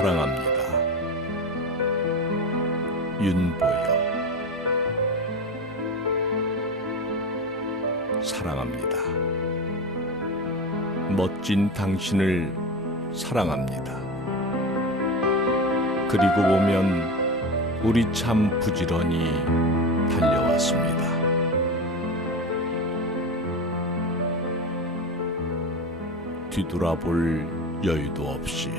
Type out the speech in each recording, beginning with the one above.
사랑합니다. 윤보여 사랑합니다. 멋진 당신을 사랑합니다. 그리고 보면 우리 참 부지런히 달려왔습니다. 뒤돌아볼 여유도 없이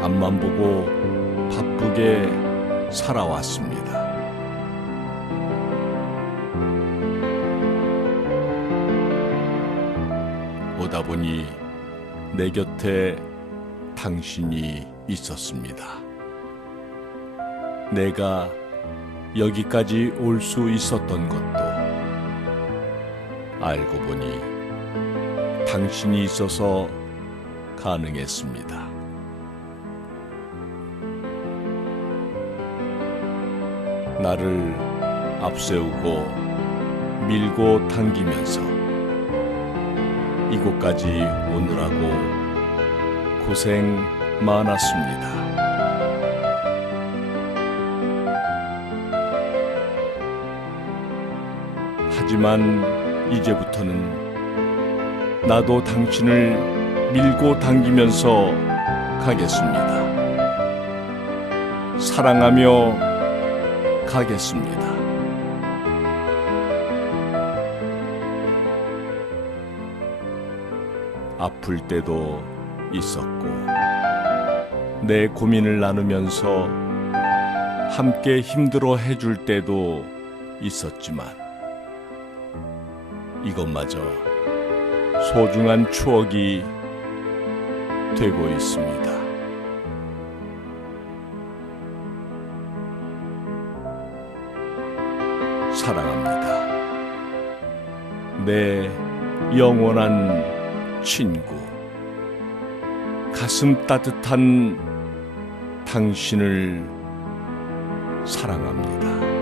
앞만 보고 바쁘게 살아왔습니다. 오다 보니 내 곁에 당신이 있었습니다. 내가 여기까지 올 수 있었던 것도 알고 보니 당신이 있어서 가능했습니다. 나를 앞세우고 밀고 당기면서 이곳까지 오느라고 고생 많았습니다. 하지만 이제부터는 나도 당신을 밀고 당기면서 가겠습니다. 사랑하며 가겠습니다. 아플 때도 있었고, 내 고민을 나누면서 함께 힘들어 해줄 때도 있었지만, 이것마저 소중한 추억이 되고 있습니다. 사랑합니다. 내 영원한 친구. 가슴 따뜻한 당신을 사랑합니다.